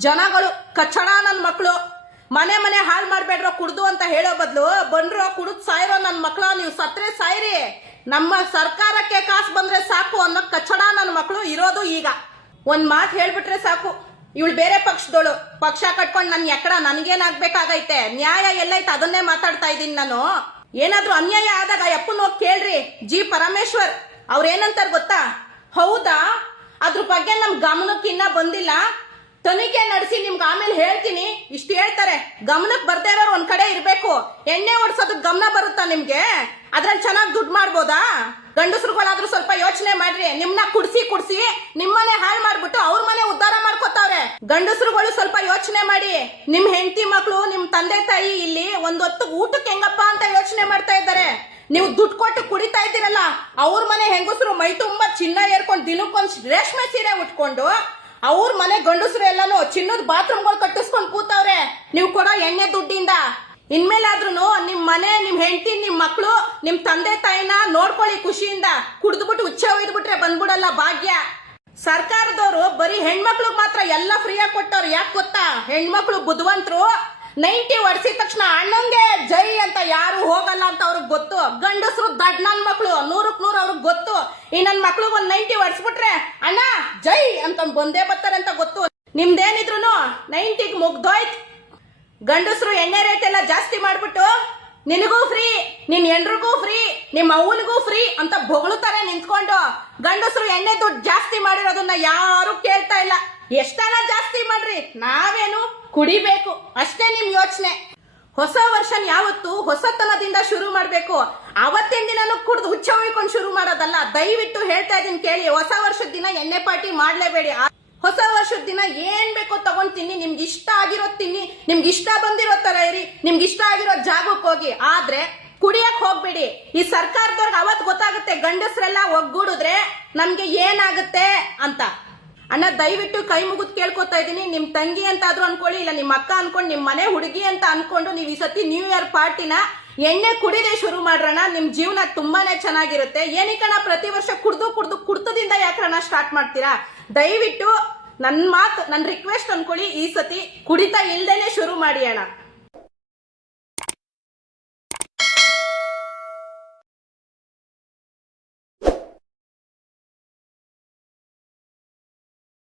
ಜನಗಳು ಕಚ್ಚಡ ನನ್ನ ಮಕ್ಕಳು ಮನೆ ಮನೆ ಹಾಳು ಮಾಡ್ಬೇಡ್ರೋ ಕುಡ್ದು ಅಂತ ಹೇಳೋ ಬದಲು ಬಂದ್ರೋ ಕುಡಿದ್ ಸಾಯಿರೋ ನನ್ನ ಮಕ್ಕಳು ನೀವು ಸತ್ರೆ ಸಾಯಿರಿ ನಮ್ಮ ಸರ್ಕಾರಕ್ಕೆ ಕಾಸು ಬಂದ್ರೆ ಸಾಕು ಅನ್ನೋ ಕಚ್ಚಡ ನನ್ನ ಮಕ್ಕಳು ಇರೋದು ಈಗ ಒಂದ್ ಮಾತು ಹೇಳ್ಬಿಟ್ರೆ ಸಾಕು ಇವಳು ಬೇರೆ ಪಕ್ಷದೋಳು ಪಕ್ಷ ಕಟ್ಕೊಂಡು ನನ್ ಎಕ್ಕಡ ನನ್ಗೇನಾಗ್ಬೇಕಾಗೈತೆ ನ್ಯಾಯ ಎಲ್ಲೈತೆ ಅದನ್ನೇ ಮಾತಾಡ್ತಾ ಇದ್ದೀನಿ ನಾನು ಏನಾದ್ರೂ ಅನ್ಯಾಯ ಆದಾಗ ಅಪ್ಪನ ಹೋಗಿ ಕೇಳ್ರಿ ಜಿ ಪರಮೇಶ್ವರ್ ಅವ್ರೇನಂತಾರ ಗೊತ್ತಾ ಹೌದಾ ಅದ್ರ ಬಗ್ಗೆ ನಮ್ ಗಮನಕ್ಕೆ ಇನ್ನ ಬಂದಿಲ್ಲ ತನಿಖೆ ನಡೆಸಿ ನಿಮ್ಗೆ ಆಮೇಲೆ ಹೇಳ್ತೀನಿ ಇಷ್ಟು ಹೇಳ್ತಾರೆ ಗಮನಕ್ಕೆ ಬರ್ದೇ ಇರೋರು ಒಂದ್ ಕಡೆ ಇರ್ಬೇಕು ಎಣ್ಣೆ ಓಡಿಸೋದಕ್ ಗಮನ ಬರುತ್ತಾ ನಿಮ್ಗೆ ಅದ್ರಲ್ಲಿ ಚೆನ್ನಾಗಿ ದುಡ್ಡು ಮಾಡ್ಬೋದಾ ಗಂಡಸರುಗಳಾದ್ರೂ ಸ್ವಲ್ಪ ಯೋಚನೆ ಮಾಡ್ರಿ ನಿಮ್ನ ಕುಡ್ಸಿ ನಿಮ್ಮನೆ ಹಾಳು ಮಾಡ್ಬಿಟ್ಟು ಅವ್ರ ಮನೆ ಉದ್ಧಾರ ಮಾಡ್ಕೋತಾವ್ರೆ ಗಂಡಸರುಗಳು ಸ್ವಲ್ಪ ಯೋಚನೆ ಮಾಡಿ ನಿಮ್ ಹೆಂಡತಿ ಮಕ್ಳು ನಿಮ್ ತಂದೆ ತಾಯಿ ಇಲ್ಲಿ ಒಂದೊತ್ತು ಊಟಕ್ಕೆ ಹೆಂಗಪ್ಪ ಅಂತ ಯೋಚನೆ ಮಾಡ್ತಾ ಇದ್ದಾರೆ ನೀವು ದುಡ್ಡು ಕೊಟ್ಟು ಕುಡಿತಾ ಇದ್ದೀರಲ್ಲ ಅವ್ರ ಮನೆ ಹೆಂಗಸರು ಮೈ ತುಂಬಾ ಚಿನ್ನ ಏರ್ಕೊಂಡು ದಿನಕ್ಕೊಂದ್ ರೇಷ್ಮೆ ಸೀರೆ ಉಟ್ಕೊಂಡು ಅವ್ರ ಮನೆ ಗಂಡಸರು ಎಲ್ಲಾನು ಚಿನ್ನದ ಬಾತ್ರೂಮ್ಗಳು ಕಟ್ಟಿಸ್ಕೊಂಡು ಕೂತವ್ರೆ ನೀವು ಕೊಡೋ ಎಣ್ಣೆ ದುಡ್ಡಿಂದ ಇನ್ಮೇಲಾದ್ರೂ ನಿಮ್ ಮನೆ ನಿಮ್ ಹೆಂಡತಿ ನಿಮ್ ಮಕ್ಳು ನಿಮ್ ತಂದೆ ತಾಯಿನ ನೋಡ್ಕೊಳ್ಳಿ ಖುಷಿಯಿಂದ ಕುಡಿದ್ಬಿಟ್ಟು ಉಚ್ಚ ಒಯ್ದ್ಬಿಟ್ರೆ ಬಂದ್ಬಿಡಲ್ಲ ಭಾಗ್ಯ ಸರ್ಕಾರದವರು ಬರೀ ಹೆಣ್ಮಕ್ಳು ಮಾತ್ರ ಎಲ್ಲ ಫ್ರೀಯಾಗಿ ಕೊಟ್ಟವ್ರು ಯಾಕೆ ಗೊತ್ತಾ ಹೆಣ್ಮಕ್ಳು ಬುದ್ಧಿವಂತರು 90 ಹೊಡ್ಸಿದ ತಕ್ಷಣ ಅಣ್ಣಂಗೆ ಜೈ ಅಂತ ಯಾರು ಹೋಗಲ್ಲ ಅಂತ ಅವ್ರಿಗೆ ಗೊತ್ತು ಗಂಡಸರು ದಡ್ ನನ್ ಮಕ್ಳು 100ಕ್ಕೆ 100 ಅವ್ರಿಗೆ ಗೊತ್ತು ಈ ನನ್ ಮಕ್ಳು ಒಂದ್ 90 ಹೊಡ್ಸ್ಬಿಟ್ರೆ ಅಣ್ಣ ಜೈ ಅಂತ ಬಂದೇ ಬರ್ತಾರೆ ಅಂತ ಗೊತ್ತು ನಿಮ್ದೇನಿದ್ರು 90ಗೆ ಮುಗ್ದೋಯ್ತು ಗಂಡಸರು ಎಣ್ಣೆ ರೇಟ್ ಎಲ್ಲ ಜಾಸ್ತಿ ಮಾಡ್ಬಿಟ್ಟು ನಿನಗೂ ಫ್ರೀ ನಿನ್ ಹೆಂಡ್ರಿಗೂ ಫ್ರೀ ನಿಮ್ಮ ಅವ್ವನಿಗೂ ಫ್ರೀ ಅಂತ ಬೊಗಳುತ್ತಾರೆ ನಿಂತ್ಕೊಂಡು ಗಂಡಸರು ಎಣ್ಣೆ ದುಡ್ಡು ಜಾಸ್ತಿ ಮಾಡಿರೋದನ್ನ ಯಾರು ಕೇಳ್ತಾ ಇಲ್ಲ ಎಷ್ಟನ ಜಾಸ್ತಿ ಮಾಡ್ರಿ ನಾವೇನು ಕುಡಿಬೇಕು ಅಷ್ಟೇ ನಿಮ್ ಯೋಚನೆ ಹೊಸ ವರ್ಷ ಯಾವತ್ತು ಹೊಸತನದಿಂದ ಶುರು ಮಾಡ್ಬೇಕು ಅವತ್ತಿನ ದಿನಾನು ಕುಡ್ದು ಹುಚ್ಚ ಹೊಯ್ಕೊಂಡು ಶುರು ಮಾಡೋದಲ್ಲ ದಯವಿಟ್ಟು ಹೇಳ್ತಾ ಇದೀನಿ ಕೇಳಿ ಹೊಸ ವರ್ಷದ ದಿನ ಎಣ್ಣೆ ಪಾರ್ಟಿ ಮಾಡ್ಲೇಬೇಡಿ ಹೊಸ ವರ್ಷದ ದಿನ ಏನ್ ಬೇಕೋ ತಗೊಂಡ್ ತಿನ್ನಿ ನಿಮ್ಗೆ ಇಷ್ಟ ಆಗಿರೋದ್ ತಿನ್ನಿ ನಿಮ್ಗೆ ಇಷ್ಟ ಬಂದಿರೋ ತರ ಇರಿ ನಿಮ್ಗೆ ಇಷ್ಟ ಆಗಿರೋ ಜಾಗಕ್ಕೆ ಹೋಗಿ ಆದ್ರೆ ಕುಡಿಯಕ್ ಹೋಗ್ಬೇಡಿ ಈ ಸರ್ಕಾರದವ್ರಿಗೆ ಅವತ್ ಗೊತ್ತಾಗುತ್ತೆ ಗಂಡಸ್ರೆಲ್ಲ ಒಗ್ಗೂಡಿದ್ರೆ ನಮ್ಗೆ ಏನಾಗುತ್ತೆ ಅಂತ ಅಣ್ಣ ದಯವಿಟ್ಟು ಕೈ ಮುಗಿದ್ ಕೇಳ್ಕೊತಾ ಇದೀನಿ ನಿಮ್ ತಂಗಿ ಅಂತ ಆದ್ರೂ ಅನ್ಕೊಳ್ಳಿ ಇಲ್ಲ ನಿಮ್ ಅಕ್ಕ ಅನ್ಕೊಂಡು ನಿಮ್ ಮನೆ ಹುಡುಗಿ ಅಂತ ಅನ್ಕೊಂಡು ನೀವ್ ಈ ಸತಿ ನ್ಯೂ ಇಯರ್ ಪಾರ್ಟಿನ ಎಣ್ಣೆ ಕುಡಿದೇ ಶುರು ಮಾಡ್ರಣ ನಿಮ್ ಜೀವನ ತುಂಬಾನೇ ಚೆನ್ನಾಗಿರುತ್ತೆ ಏನಕ್ಕಣ್ಣ ಪ್ರತಿ ವರ್ಷ ಕುಡ್ತದಿಂದ ಯಾಕಣ್ಣ ಸ್ಟಾರ್ಟ್ ಮಾಡ್ತೀರಾ ದಯವಿಟ್ಟು ನನ್ ರಿಕ್ವೆಸ್ಟ್ ಅನ್ಕೊಳ್ಳಿ ಈ ಸತಿ ಕುಡಿತಾ ಇಲ್ದೇನೆ ಶುರು ಮಾಡಿ ಅಣ್ಣ